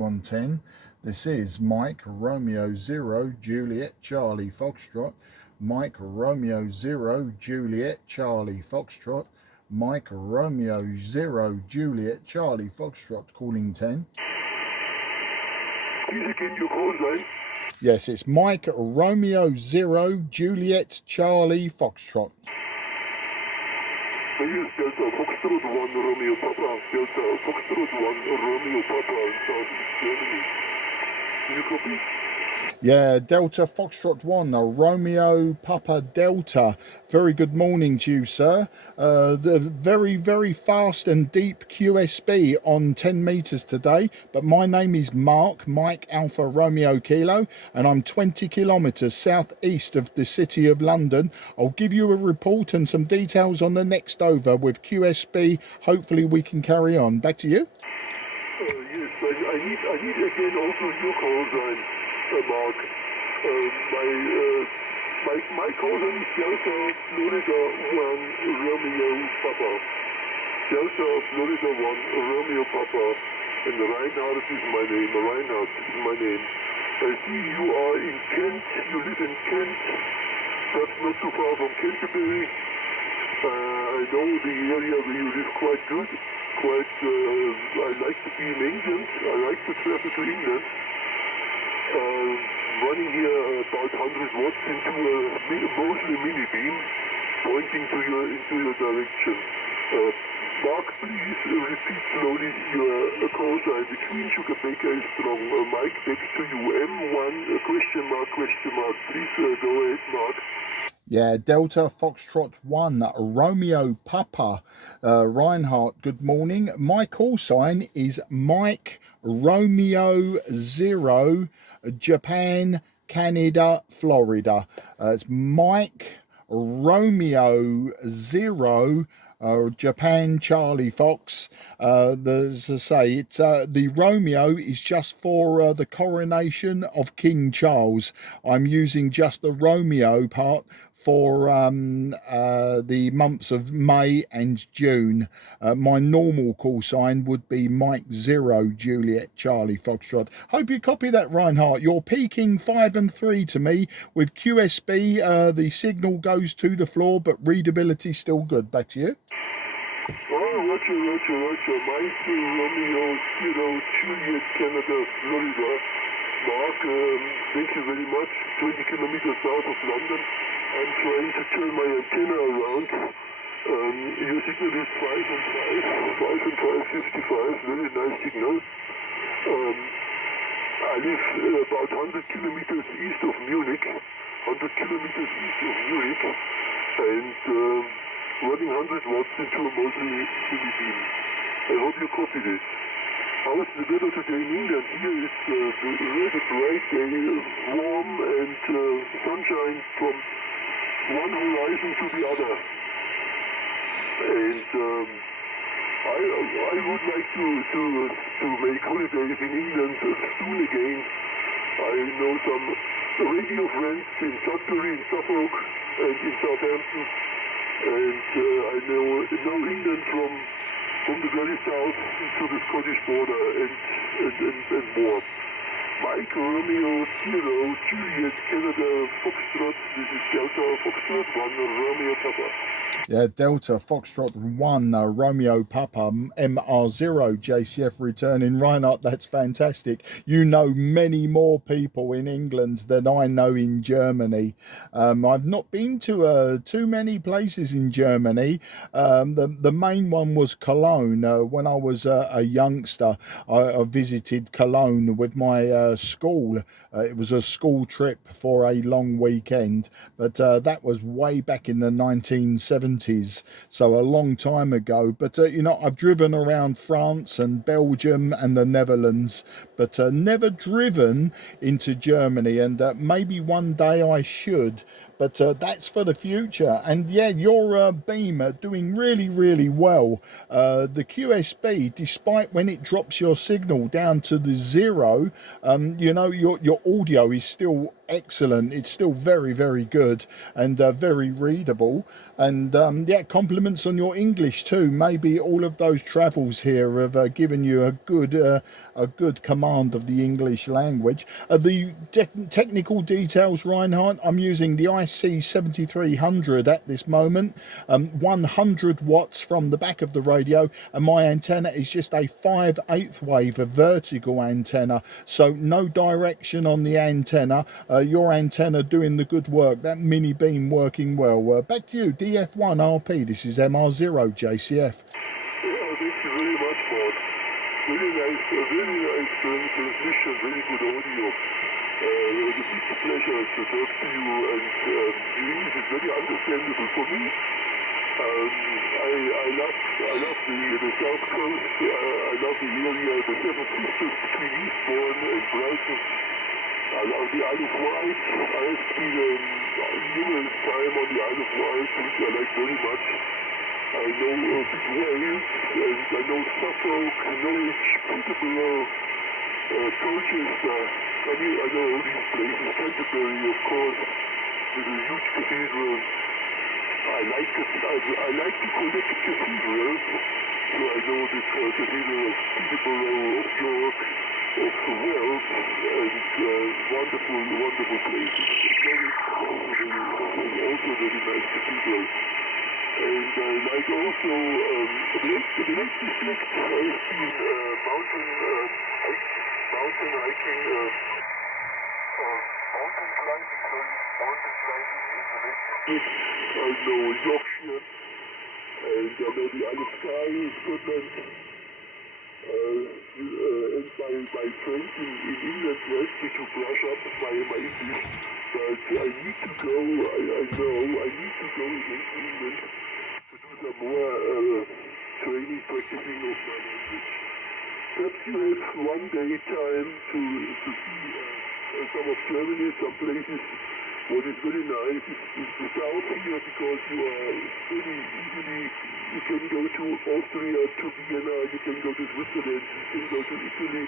110. This is Mike Romeo 0 Juliet Charlie Foxtrot. Mike Romeo 0 Juliet Charlie Foxtrot. Mike Romeo 0 Juliet Charlie Foxtrot calling 10. Please again your call line. Yes, it's Mike Romeo 0 Juliet Charlie Foxtrot. Here's Delta Foxtrot 1 Romeo Papa. Delta Foxtrot 1 Romeo Papa, Southeast Germany. Can you copy? Yeah, Delta Foxtrot 1, Romeo Papa Delta. Very good morning to you, sir. The very fast and deep QSB on 10 meters today. But my name is Mark, Mike Alpha Romeo Kilo, and I'm 20 kilometers southeast of the city of London. I'll give you a report and some details on the next over with QSB. Hopefully we can carry on. Back to you. Yes, I need again also your call line. Mark, my call sign is Delta Florida 1 Romeo Papa. Delta Florida 1 Romeo Papa. And Reinhard is my name. Reinhard is my name. I see you are in Kent. You live in Kent. That's not too far from Canterbury. I know the area where you live quite good. I like to be in England. I like to travel to England. Running here about 100 watts into a mostly mini beam, pointing into your direction. Mark, please repeat slowly your call sign. The Queen Sugar Baker is strong. Mike, back to you. M1 question mark. Please go ahead, Mark. Yeah, Delta Foxtrot 1 Romeo Papa. Reinhardt, good morning. My call sign is Mike Romeo 0 Japan, Canada, Florida. It's Mike Romeo 0 Japan Charlie Fox. As I say, it's the Romeo is just for the coronation of King Charles. I'm using just the Romeo part for the months of May and June. My normal call sign would be Mike 0 Juliet Charlie Foxtrot. Hope you copy that, Reinhardt. You're peaking 5 and 3 to me with QSB. The signal goes to the floor, but readability still good. Back to you. Roger. Mike Romeo 0 Juliet Canada Florida. Mark, thank you very much. 20 kilometers south of London. I'm trying to turn my antenna around. Your signal is 5 and 5, 55. Very nice signal. I live about 100 kilometers east of Munich. And running 100 watts into a mostly mini beam. I hope you copy this. How's the weather today in England? Here it's a really bright day, warm and sunshine from one horizon to the other. And I would like to make holidays in England soon again. I know some radio friends in Sudbury, in Suffolk, and in Southampton. And I know England from the very south to the Scottish border and more. Mike Romeo 0 Juliet Canada Foxtrot. This is Delta Foxtrot 1 Romeo Papa. Yeah, Delta Foxtrot 1 Romeo Papa MR0 JCF returning. Reinhardt, that's fantastic. You know many more people in England than I know in Germany. I've not been to too many places in Germany. The main one was Cologne. When I was a youngster, I visited Cologne with my school. It was a school trip for a long weekend, but that was way back in the 1970s, so a long time ago. But you know, I've driven around France and Belgium and the Netherlands, but never driven into Germany, and maybe one day I should. but that's for the future. And yeah, your beam doing really well. The QSB, despite when it drops your signal down to the zero, you know, your audio is still excellent. It's still very good and very readable. And yeah, compliments on your English too. Maybe all of those travels here have given you a good command of the English language. The technical details, Reinhardt, I'm using the IC-7300 at this moment, 100 watts from the back of the radio, and my antenna is just a 5/8 wave, a vertical antenna, so no direction on the antenna. Your antenna doing the good work, that mini beam working well. Back to you, DF1RP, this is MR0 JCF. Yeah, thank you very much, Mark. Very nice transmission, very good audio. It was a big pleasure to talk to you, and the English is very understandable for me. I love the South Coast. I love the area, the Seven Sisters between Eastbourne and Brighton. I love the Isle of Wight. I have been numerous time on the Isle of Wight, which I like very much. I know Big Wales, and I know Suffolk, Norwich, Peterborough, Colchester. I know all these places. Canterbury, of course, with a huge cathedral. I like to collect cathedrals, so I know the cathedral of Peterborough, of York, of Wells, and wonderful places. Norwich also very nice cathedral. And I like also the Lake District. I've seen mountain hiking, mountain climbing in the Lake District. I know Yorkshire, and I know the Isle of Skye, Scotland, and my friends in England asked me to brush up my English, but I need to go, I need to go again to England to do some more training, practicing of my language. Perhaps you have one day time to see some of Germany, some places. What is very nice is the south here, because you are very easily, you can go to Austria, to Vienna, you can go to Switzerland, you can go to Italy.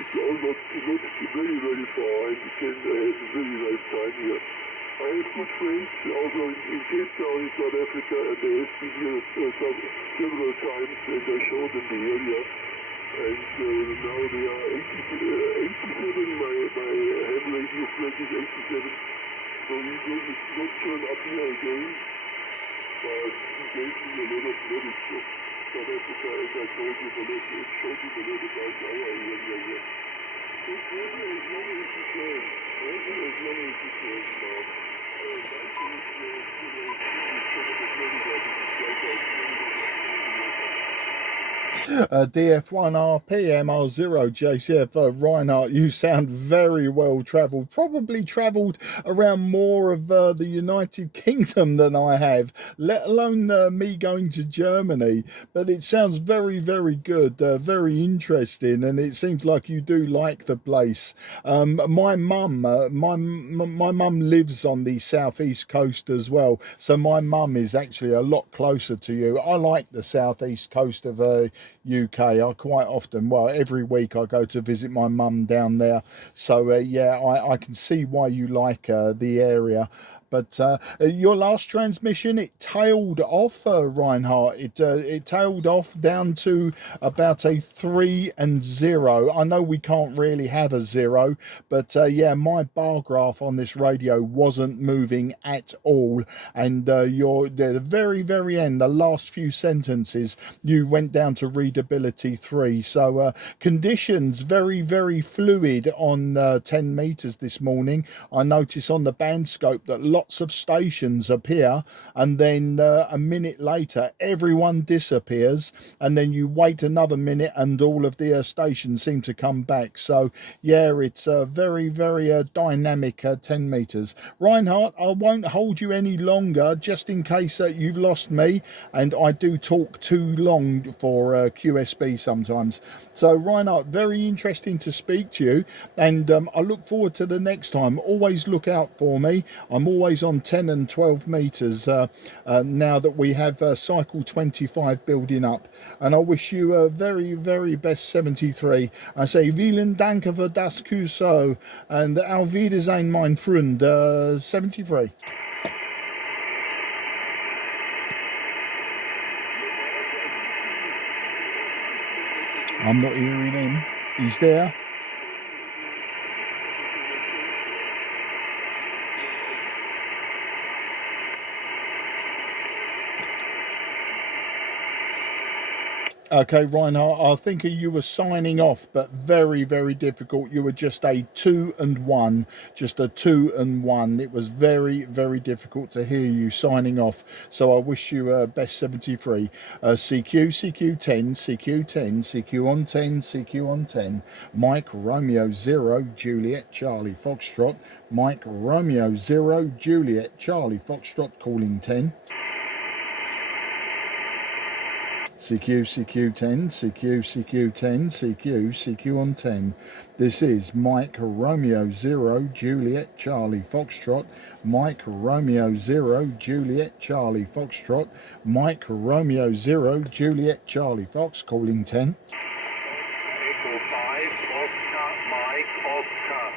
It's almost not very far, and you can have a very nice time here. I have good friends also in Cape Town in South Africa, and they have been here several times, and I showed them the area. And now they are 87, my ham radio friend is 87. So he will not turn up here again, but he gave me a lot of knowledge of South Africa, and I told him a lot, and showed him a lot about our area here. So travel as long as you can. Travel as long as you can, Mark. DF1RP, MR0 JCF, Reinhardt, you sound very well travelled. Probably travelled around more of the United Kingdom than I have, let alone me going to Germany. But it sounds very good, very interesting, and it seems like you do like the place. My mum lives on the southeast coast as well, so my mum is actually a lot closer to you. I like the southeast coast of UK. I quite often, well, every week I go to visit my mum down there. So yeah, I can see why you like the area. But your last transmission, it tailed off, Reinhardt. It tailed off down to about a 3 and 0. I know we can't really have a 0, but yeah, my bar graph on this radio wasn't moving at all. And the very end, the last few sentences, you went down to readability 3. So conditions very fluid on 10 meters this morning. I notice on the band scope that lots of stations appear, and then a minute later everyone disappears, and then you wait another minute and all of the stations seem to come back. So yeah, it's a very dynamic 10 meters. Reinhardt, I won't hold you any longer, just in case you've lost me, and I do talk too long for QSB sometimes. So Reinhardt, very interesting to speak to you, and I look forward to the next time. Always look out for me. I'm always always on 10 and 12 meters now that we have cycle 25 building up. And I wish you a very, very best 73. I say vielen Dank für das Kuso and auf Wiedersehen, mein Freund, 73. I'm not hearing him. He's there. Okay, Reinhardt, I think you were signing off, but very, very difficult. You were just a 2 and 1, just a 2 and 1. It was very, very difficult to hear you signing off. So I wish you best 73. CQ, CQ10, CQ10, CQ on 10, CQ on 10. Mike Romeo 0, Juliet Charlie Foxtrot. Mike Romeo 0, Juliet Charlie Foxtrot calling 10. CQ, CQ10, CQ, CQ10, CQ, CQ on 10. This is Mike Romeo 0, Juliet Charlie Foxtrot. Mike Romeo 0, Juliet Charlie Foxtrot. Mike Romeo 0, Juliet Charlie Fox calling 10. Echo 5, Oscar, Mike, Oscar.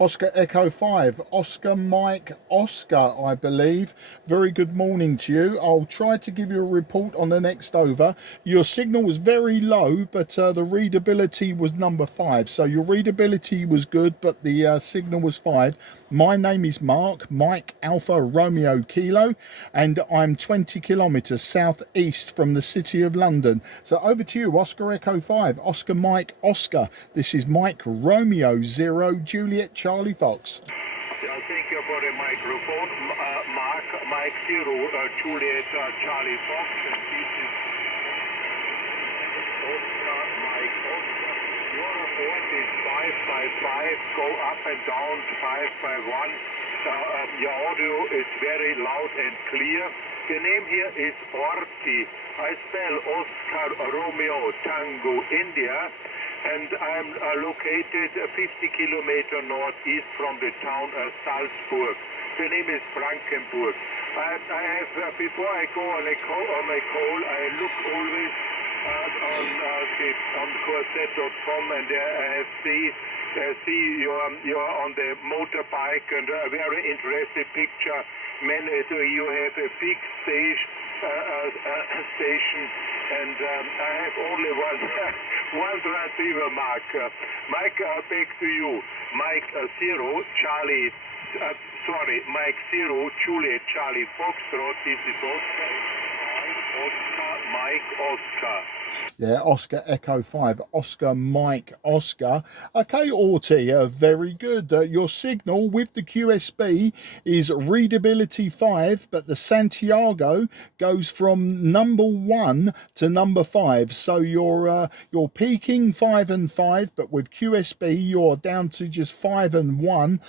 Oscar Echo 5, Oscar Mike Oscar, I believe. Very good morning to you. I'll try to give you a report on the next over. Your signal was very low, but the readability was number 5. So your readability was good, but the signal was 5. My name is Mark, Mike Alpha Romeo Kilo, and I'm 20 kilometres southeast from the city of London. So over to you, Oscar Echo 5, Oscar Mike Oscar. This is Mike Romeo 0, Juliet Charlie Fox. Yeah, thank you for the microphone. Mark, Mike 0, Juliet, Charlie Fox. And this is Oscar, Mike Oscar. Your report is 5 by 5, go up and down 5 by 1. Your audio is very loud and clear. The name here is Orti. I spell Oscar Romeo Tango India. And I'm located 50 kilometers northeast from the town of Salzburg. The name is Frankenburg. I have, before I go on my call, I look always on corset.com, and I see you're on the motorbike, and a very interesting picture. Man, you have a big station, and I have only one transceiver, Mark. Mike, back to you. Mike 0, Charlie, Mike 0, Juliet, Charlie Foxtrot. This is Oscar, Mike Oscar. Yeah, Oscar Echo 5, Oscar Mike Oscar. Okay, Orty, very good. Your signal with the QSB is readability 5, but the Santiago goes from number 1 to number 5. So you're peaking 5 and 5, but with QSB you're down to just 5 and 1.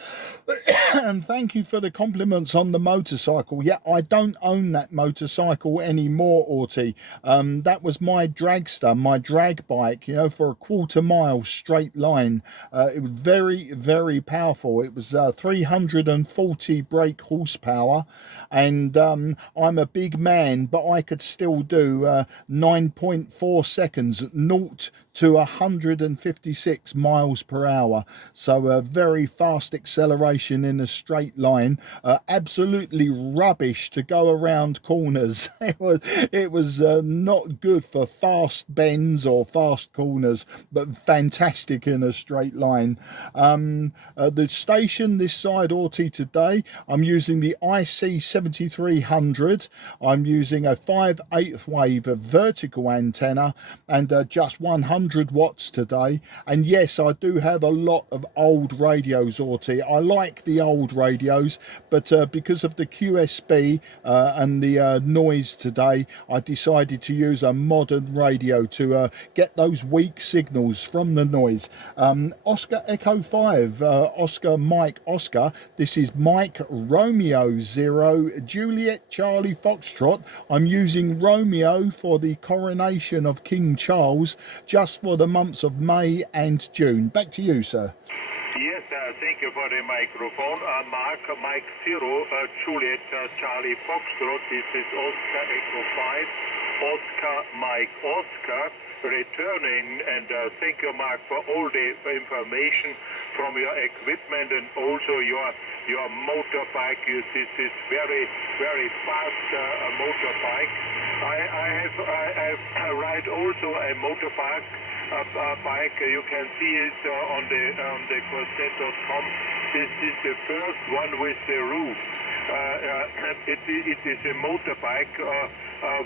And thank you for the compliments on the motorcycle. Yeah, I don't own that motorcycle anymore, Orty. That was my dragster, my drag bike, you know, for a quarter mile straight line. It was very, very powerful. It was 340 brake horsepower, and I'm a big man, but I could still do 9.4 seconds, 0 to 156 miles per hour. So a very fast acceleration in a straight line. Absolutely rubbish to go around corners. It was not good for fast bends or fast corners, but fantastic in a straight line. The station this side, Orty, today, I'm using the IC-7300. I'm using a 5/8 wave vertical antenna, and just 100 watts today. And yes, I do have a lot of old radios, Orty. I like the old radios, but because of the QSB and the noise today, I decided to use a modern radio to get those weak signals from the noise. Oscar Echo 5, Oscar Mike Oscar. This is Mike Romeo 0, Juliet Charlie Foxtrot. I'm using Romeo for the coronation of King Charles, just for the months of May and June. Back to you, sir. Yes, thank you for the microphone. Mark, Mike Zero, Juliet, Charlie Foxtrot. This is Oscar Echo 5, Oscar, Mike, Oscar, returning. And thank you, Mark, for all the information from your equipment and also your motorbike. This is very, very fast motorbike. I ride also a motorbike. Bike, you can see it on the Corset.com. This is the first one with the roof. It is a motorbike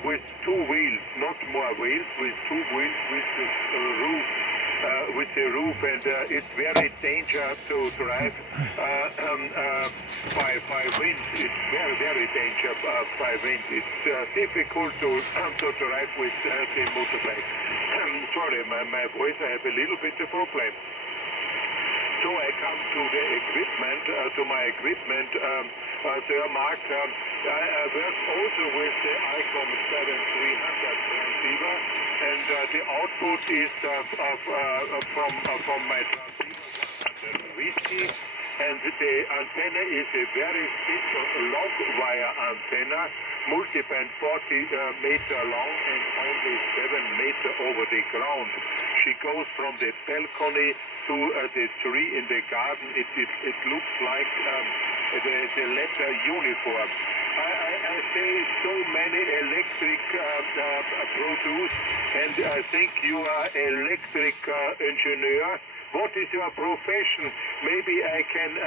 with two wheels, not more wheels, with two wheels with the roof. And it's very dangerous to drive by wind. It's very, very dangerous by wind. It's difficult to drive with the motorbike. Sorry, my voice, I have a little bit of problem. So I come to the equipment, to my equipment. Sir Mark, I work also with the IC-7300 transceiver, and the output is from my transceiver 150, and the antenna is a very thick long wire antenna, multiband 40 meter long and only 7 meter over the ground. She goes from the balcony to the tree in the garden. It looks like the letter uniform. I say so many electric produced, and I think you are electric engineer. What is your profession? Maybe I can,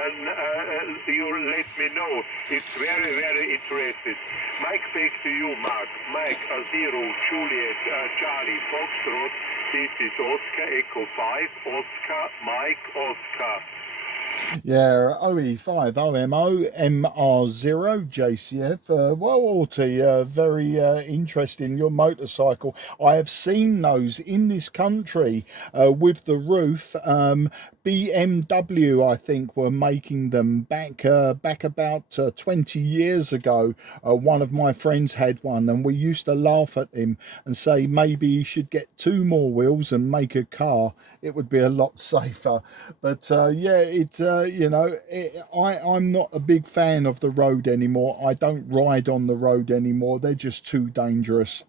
you let me know. It's very, very interesting. Mike, back to you, Mark. Mike, Zero, Juliet, Charlie, Foxtrot. This is Oscar, Echo 5, Oscar, Mike, Oscar. Yeah, OE5OMO, MR0, JCF. Well, Orty, very interesting, your motorcycle. I have seen those in this country with the roof. BMW, I think, were making them back about 20 years ago. One of my friends had one, and we used to laugh at him and say maybe he should get 2 more wheels and make a car. It would be a lot safer. But yeah, I'm not a big fan of the road anymore. I don't ride on the road anymore. They're just too dangerous.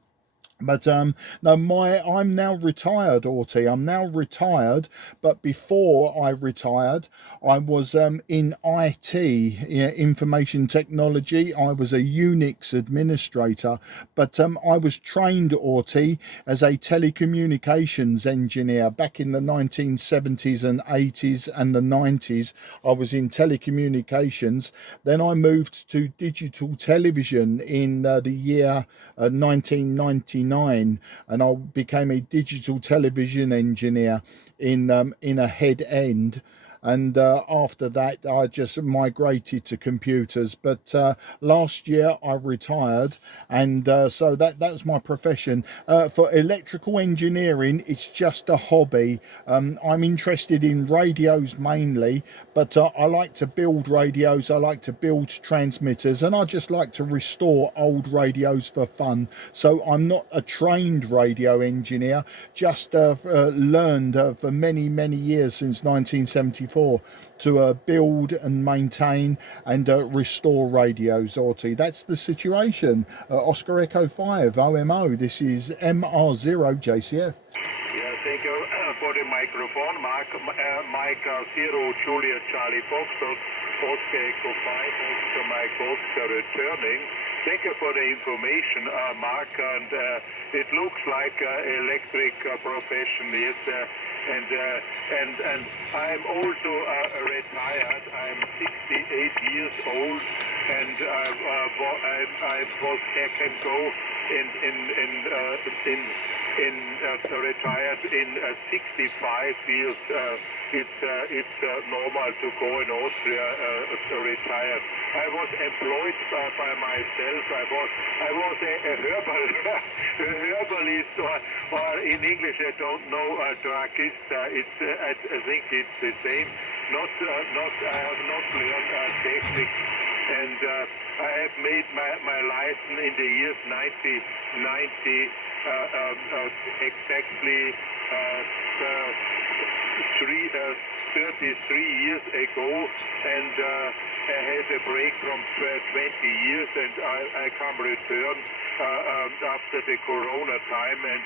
But no, I'm now retired, Orty. I'm now retired, but before I retired, I was in IT, information technology. I was a Unix administrator, but I was trained, Orty, as a telecommunications engineer back in the 1970s and 80s and the 90s. I was in telecommunications. Then I moved to digital television in the year 1999. And I became a digital television engineer in a head end. And after that, I just migrated to computers. But last year, I retired, and so that was my profession. For electrical engineering, it's just a hobby. I'm interested in radios mainly, but I like to build radios. I like to build transmitters, and I just like to restore old radios for fun. So I'm not a trained radio engineer, just learned for many, many years since 1974. To build and maintain and restore radios, Orty. That's the situation. Oscar Echo 5 OMO. This is MR0 JCF. Yeah, thank you for the microphone, Mark. Mike Zero, Juliet, Charlie Foxtrot, Oscar Echo 5, Oscar Mike, Oscar returning. Thank you for the information, Mark. And it looks like electric profession, yes. And I'm also retired. I'm 68 years old, and I can go retired in 65 years. It's normal to go in Austria retired. I was employed by myself. I was a herbalist, or in English I don't know, a druggist. I think it's the same. I have not learned techniques, and I have made my license in the years 1990 exactly. 33 years ago, and I had a break from 20 years, and I come return after the Corona time, and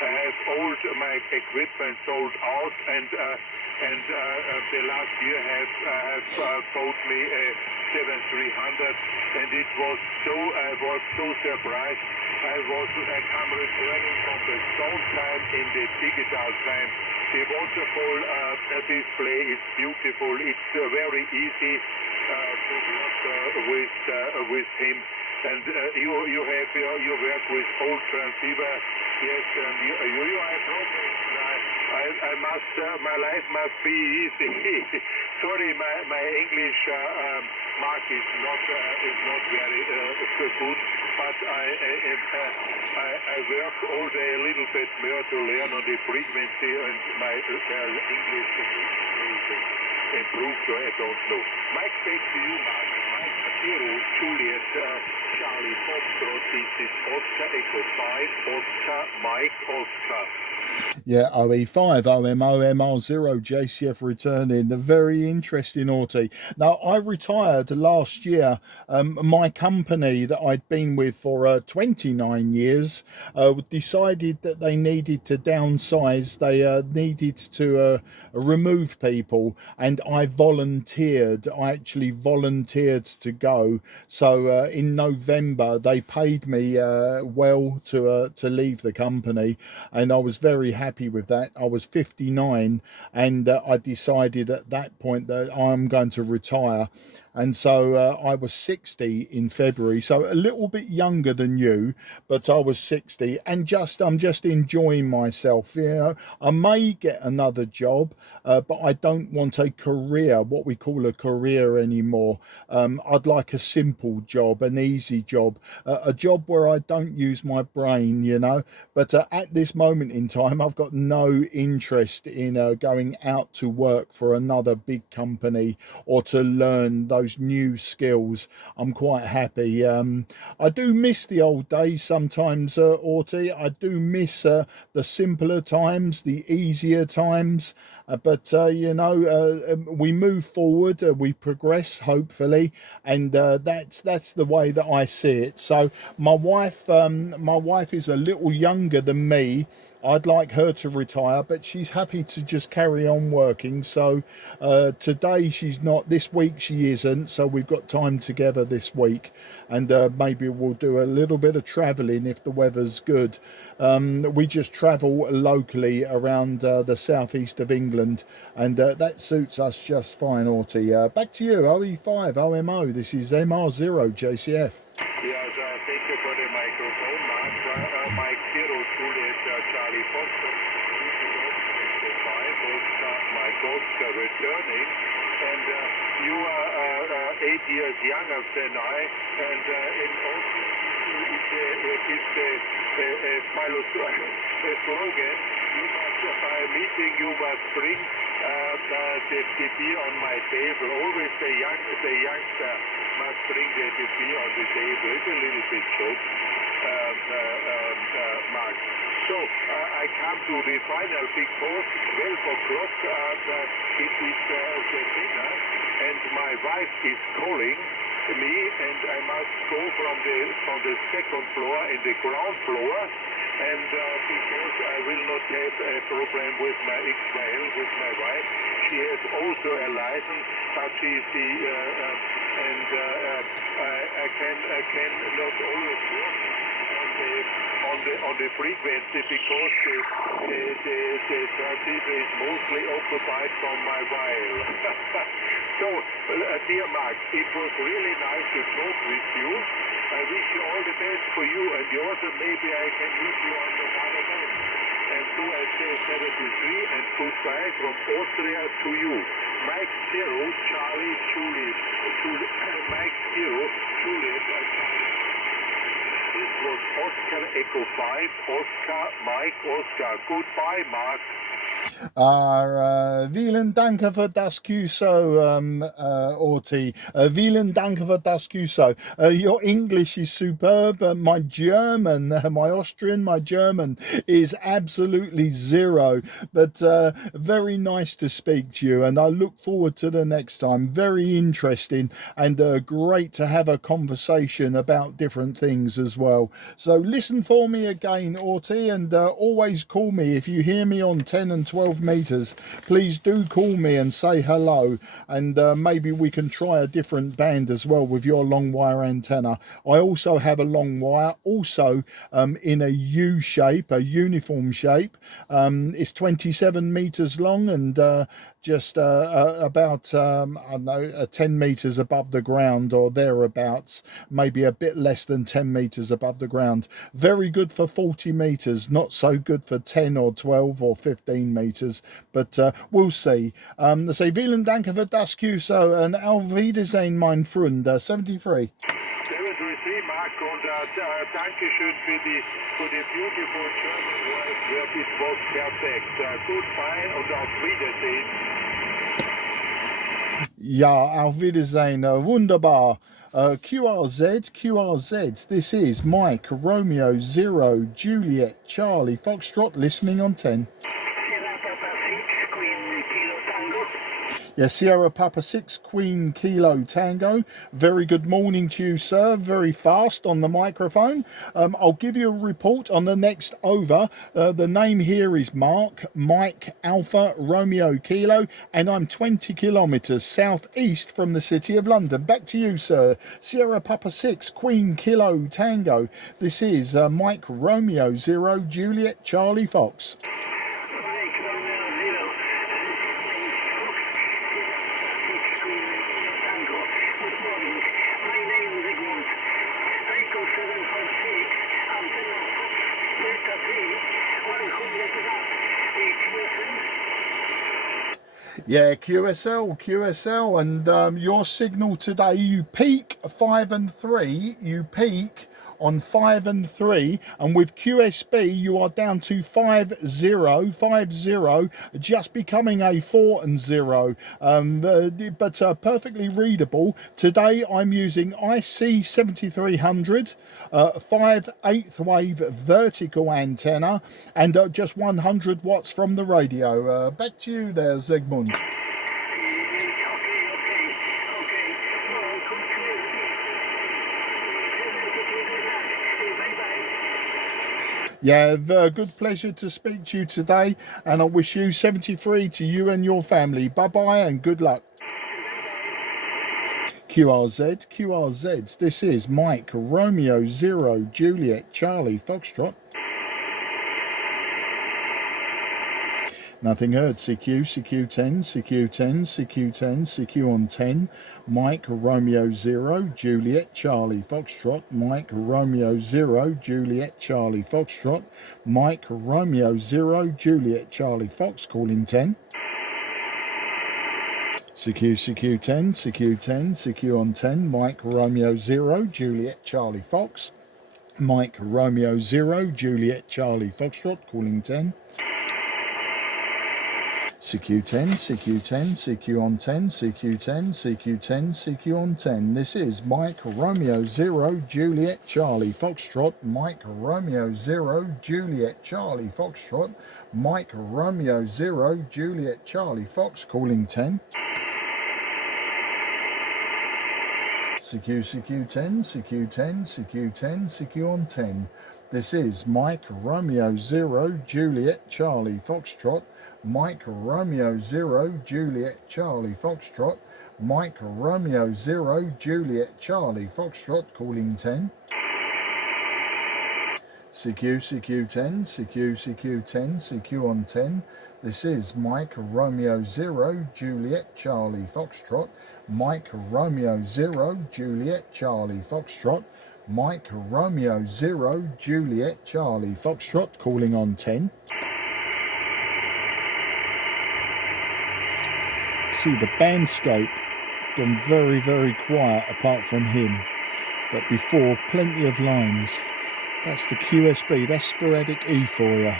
I have all my equipment sold out, and the last year have bought me a 7300, and I was so surprised. I come returning from the stone time in the digital time. The waterfall display is beautiful. It's very easy to work with him. And you work with old transceiver. Yes, and you have problems. I must my life must be easy. Sorry, my English mark is not very good, but I work all day a little bit more to learn on the frequency, and my English is improved, so I don't know. Mike, back to you, Mark. Mike, Zero, Juliet, Charlie, Foxtrot, this is Oscar, Echo 5, Oscar, Mike, Oscar. Yeah, OE5OMO, MR0, JCF returning. The very interesting Orty. Now, I retired last year. My company that I'd been with for 29 years decided that they needed to downsize. They needed to remove people, and I volunteered. I actually volunteered to go. So in November, they paid me well to leave the company, and I was very happy with that. I was 59, and I decided at that point that I'm going to retire. And so I was 60 in February, so a little bit younger than you, but I was 60, and I'm just enjoying myself. You know, I may get another job, but I don't want a career, what we call a career anymore. I'd like a simple job, an easy job, a job where I don't use my brain, you know. But at this moment in time, I've got no interest in going out to work for another big company or to learn those new skills. I'm quite happy. I do miss the old days sometimes, Orty. I do miss the simpler times, the easier times. But you know, we move forward, we progress, hopefully, and that's the way that I see it. So my wife is a little younger than me. I'd like her to retire, but she's happy to just carry on working. So today she's not, this week she isn't, so we've got time together this week, and maybe we'll do a little bit of travelling if the weather's good. We just travel locally around the southeast of England, and that suits us just fine, Orty. Back to you, OE5OMO. This is MR0 JCF. Yes, thank you for the microphone, Mark. Mike Zero, Juliet, Charlie Foster, Mike Oscar returning, and you are 8 years younger than I, and in also it's a slogan. You must, by a meeting, you must bring the beer on my table. Always the youngster must bring the beer on the table. It's a little bit joke, Mark. So I come to the final because 12 o'clock it is the dinner, and my wife is calling me, and I must go from the second floor in the ground floor, and because I will not have a problem with my Israel, with my wife. She has also a license, but she is the I can not always work on the frequency because the transceiver is mostly occupied from my wire. So, dear Mark, it was really nice to talk with you. I wish you all the best for you and yours, and maybe I can meet you on the one event. And so I say 73 and goodbye from Austria to you. Mike Zero, Charlie, Juliet, Mike Zero, Juliet, Charlie. This was Oscar Echo 5, Oscar, Mike, Oscar. Goodbye, Mark. Vielen Dank für das QSO, Orti. Vielen Dank für das QSO. Your English is superb. My German, my Austrian, my German is absolutely zero. But very nice to speak to you, and I look forward to the next time. Very interesting and great to have a conversation about different things as well. So listen for me again, Orti, and always call me if you hear me on 10 and 12 meters. Please do call me and say hello, and maybe we can try a different band as well with your long wire antenna. I also have a long wire, also in a U shape, a uniform shape. It's 27 meters long and just about I don't know, 10 meters above the ground or thereabouts, maybe a bit less than 10 meters above the ground. Very good for 40 meters, not so good for 10 or 12 or 15 meters, but we'll see. They say vielen Dank für das QSO and auf Wiedersehen, mein Freund. 73. Mark, und Dankeschön für die beautiful German words. It was perfect. Goodbye und auf Wiedersehen. Ja, auf Wiedersehen. Wunderbar. QRZ, this is Mike, Romeo, 0, Juliet, Charlie, Foxtrot, listening on 10. Yes, Sierra Papa 6, Queen Kilo Tango. Very good morning to you, sir. Very fast on the microphone. I'll give you a report on the next over. The name here is Mark, Mike, Alpha, Romeo, Kilo, and I'm 20 kilometres southeast from the City of London. Back to you, sir. Sierra Papa 6, Queen Kilo Tango. This is Mike, Romeo, 0, Juliet, Charlie, Fox. Yeah, QSL, and your signal today, you peak 5 and 3, you peak on 5 and 3, and with QSB you are down to 5-0, just becoming a 4 and 0, but perfectly readable. Today I'm using IC-7300, 5/8 wave vertical antenna, and just 100 watts from the radio. Back to you there, Zygmunt. Yeah, good pleasure to speak to you today, and I wish you 73 to you and your family. Bye-bye and good luck. QRZ, this is Mike, Romeo, 0, Juliet, Charlie, Foxtrot. Nothing heard. CQ10, CQ on 10. Mike, Romeo, 0, Juliet, Charlie, Foxtrot. Mike, Romeo, 0, Juliet, Charlie, Foxtrot. Mike, Romeo, 0, Juliet, Charlie, Fox, calling 10. CQ10, CQ on 10. Mike, Romeo, 0, Juliet, Charlie, Fox. Mike, Romeo, 0, Juliet, Charlie, Foxtrot, calling 10. CQ10, CQ on 10, CQ on 10. This is Mike, Romeo, 0, Juliet, Charlie, Foxtrot. Mike, Romeo, 0, Juliet, Charlie, Foxtrot. Mike, Romeo, 0, Juliet, Charlie, Fox, calling 10. CQ10, CQ on 10. This is Mike, Romeo, 0, Juliet, Charlie, Foxtrot. Mike, Romeo, 0, Juliet, Charlie, Foxtrot. Mike, Romeo, 0, Juliet, Charlie, Foxtrot, calling 10. CQ10, CQ on 10. This is Mike, Romeo, 0, Juliet, Charlie, Foxtrot. Mike, Romeo, 0, Juliet, Charlie, Foxtrot. Mike, Romeo, 0, Juliet, Charlie, Foxtrot, calling on 10. See, the band scope gone very, very quiet apart from him. But before, plenty of lines. That's the QSB, that's sporadic E for you.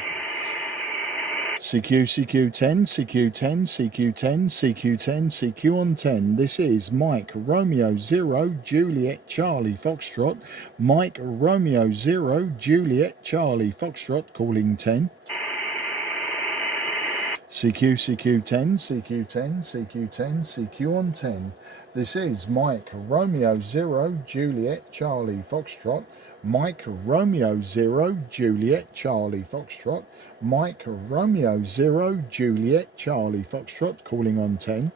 CQ10, CQ10, CQ10, CQ10, CQ on 10. This is Mike Romeo 0 Juliet Charlie Foxtrot. Mike Romeo 0 Juliet Charlie Foxtrot calling 10. CQ10, CQ10, CQ10, CQ on 10. This is Mike Romeo 0 Juliet Charlie Foxtrot. Mike Romeo 0 Juliet Charlie Foxtrot. Mike Romeo 0 Juliet Charlie Foxtrot calling on 10.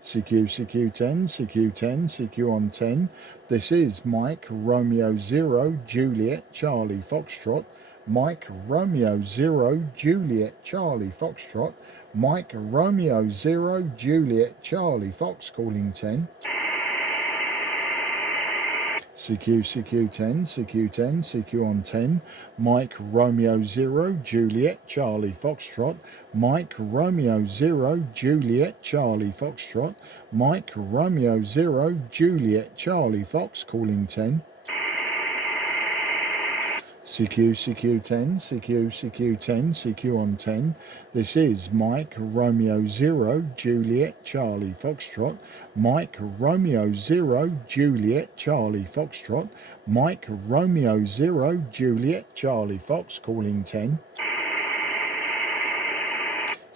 CQ10, CQ10, CQ on 10. This is Mike Romeo 0 Juliet Charlie Foxtrot. Mike Romeo 0 Juliet Charlie Foxtrot. Mike Romeo 0 Juliet Charlie Fox calling 10. CQ10, CQ10, CQ on 10. Mike Romeo 0 Juliet Charlie Foxtrot. Mike Romeo 0 Juliet Charlie Foxtrot. Mike Romeo 0 Juliet Charlie Fox calling 10. CQ10, CQ10, CQ on 10. This is Mike Romeo 0 Juliet Charlie Foxtrot. Mike Romeo 0 Juliet Charlie Foxtrot. Mike Romeo 0 Juliet Charlie Fox calling 10.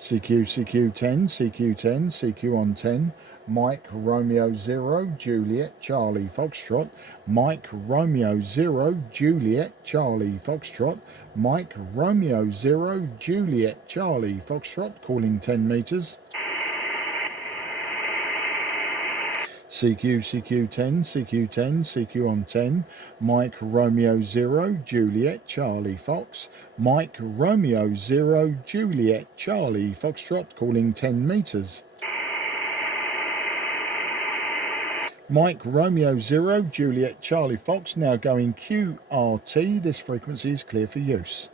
CQ10, CQ10, CQ on 10. Mike Romeo 0 Juliet Charlie Foxtrot. Mike Romeo 0 Juliet Charlie Foxtrot. Mike Romeo 0 Juliet Charlie Foxtrot calling 10 meters. CQ10, CQ10, CQ on 10. Mike Romeo 0 Juliet Charlie Fox. Mike Romeo 0 Juliet Charlie Foxtrot calling 10 meters. Mike Romeo 0 Juliet Charlie Fox now going QRT. This frequency is clear for use.